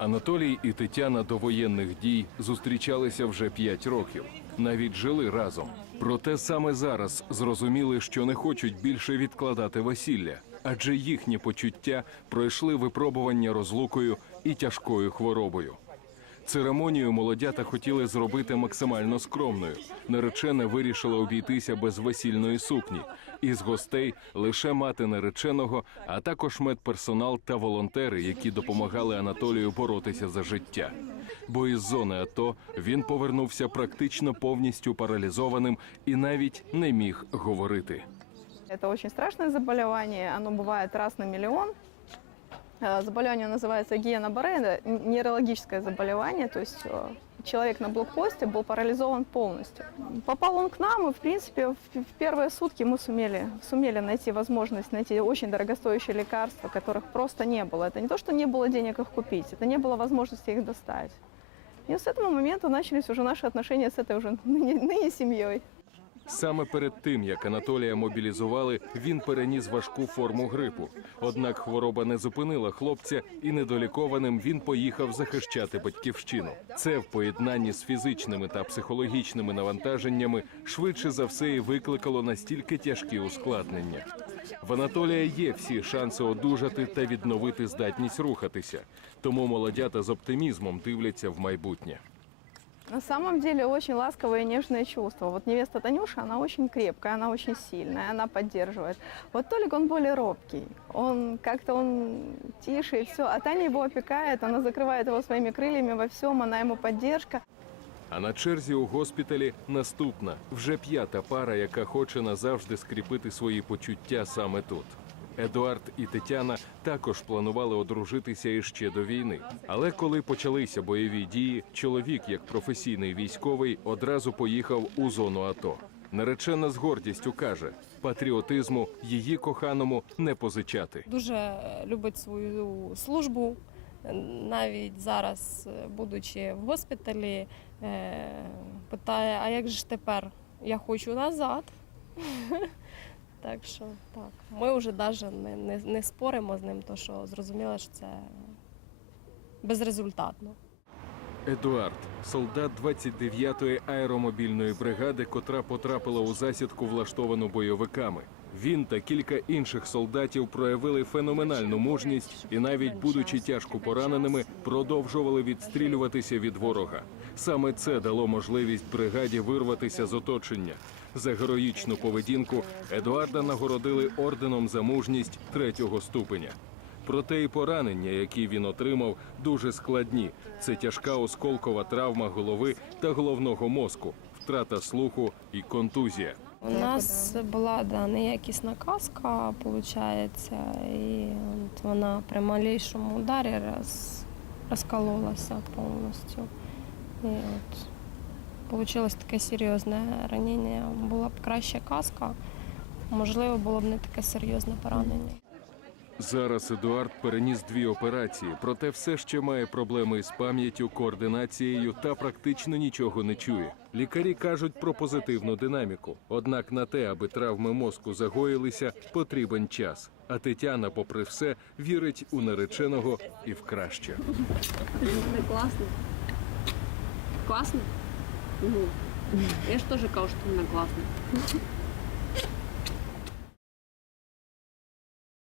Анатолій і Тетяна до воєнних дій зустрічалися вже п'ять років, навіть жили разом. Проте саме зараз зрозуміли, що не хочуть більше відкладати весілля, адже їхні почуття пройшли випробування розлукою і тяжкою хворобою. Церемонію молодята хотіли зробити максимально скромною. Наречена вирішила обійтися без весільної сукні. Із гостей лише мати нареченого, а також медперсонал та волонтери, які допомагали Анатолію боротися за життя. Бо із зони АТО він повернувся практично повністю паралізованим і навіть не міг говорити. Это очень страшное заболевание, оно бывает раз на миллион. Э, Заболевание называется гиена это нейрологическое заболевание, то есть э, человек на блокпосте был парализован полностью. Попал он к нам, и в принципе в первые сутки мы сумели, сумели найти возможность найти очень дорогостоящие лекарства, которых просто не было. Это не то, что не было денег их купить, это не было возможности их достать. И с этого момента начались уже наши отношения с этой уже ныне, ныне семьей. Саме перед тим, як Анатолія мобілізували, він переніс важку форму грипу. Однак хвороба не зупинила хлопця, і недолікованим він поїхав захищати батьківщину. Це в поєднанні з фізичними та психологічними навантаженнями швидше за все і викликало настільки тяжкі ускладнення. В Анатолія є всі шанси одужати та відновити здатність рухатися. Тому молодята з оптимізмом дивляться в майбутнє. На самом деле очень ласковое и нежное чувство. Вот невеста Танюша, она очень крепкая, она очень сильная, она поддерживает. Вот Толик, он более робкий, он как-то он тише и все. А Таня его опекает, она закрывает его своими крыльями во всем, она ему поддержка. А на черзі у госпіталі наступна вже п'ята пара, яка хоче назавжди скріпити свої почуття саме тут. Едуард і Тетяна також планували одружитися іще до війни. Але коли почалися бойові дії, чоловік, як професійний військовий, одразу поїхав у зону АТО. Наречена з гордістю каже: патріотизму її коханому не позичати. дуже е, любить свою службу. Навіть зараз, е, будучи в госпіталі, е, питає: а як же ж тепер? Я хочу назад. Так що так. Ми вже навіть не, не, не споримо з ним, то що зрозуміло, що це безрезультатно. Едуард, солдат 29-ї аеромобільної бригади, котра потрапила у засідку, влаштовану бойовиками. Він та кілька інших солдатів проявили феноменальну мужність і, навіть будучи тяжко пораненими, продовжували відстрілюватися від ворога. Саме це дало можливість бригаді вирватися з оточення. За героїчну поведінку Едуарда нагородили орденом за мужність третього ступеня. Проте і поранення, які він отримав, дуже складні. Це тяжка осколкова травма голови та головного мозку, втрата слуху і контузія. У нас була да, неякісна каска, виходить, і от вона при малейшому ударі роз, розкололася повністю. І от вийшло таке серйозне ранення. Була б краща каска, можливо, було б не таке серйозне поранення. Зараз Едуард переніс дві операції, проте все ще має проблеми з пам'яттю, координацією та практично нічого не чує. Лікарі кажуть про позитивну динаміку. Однак на те, аби травми мозку загоїлися, потрібен час. А Тетяна, попри все, вірить у нареченого і в краще. Класно. Класно? Угу. Я ж теж кажу, що вона класна.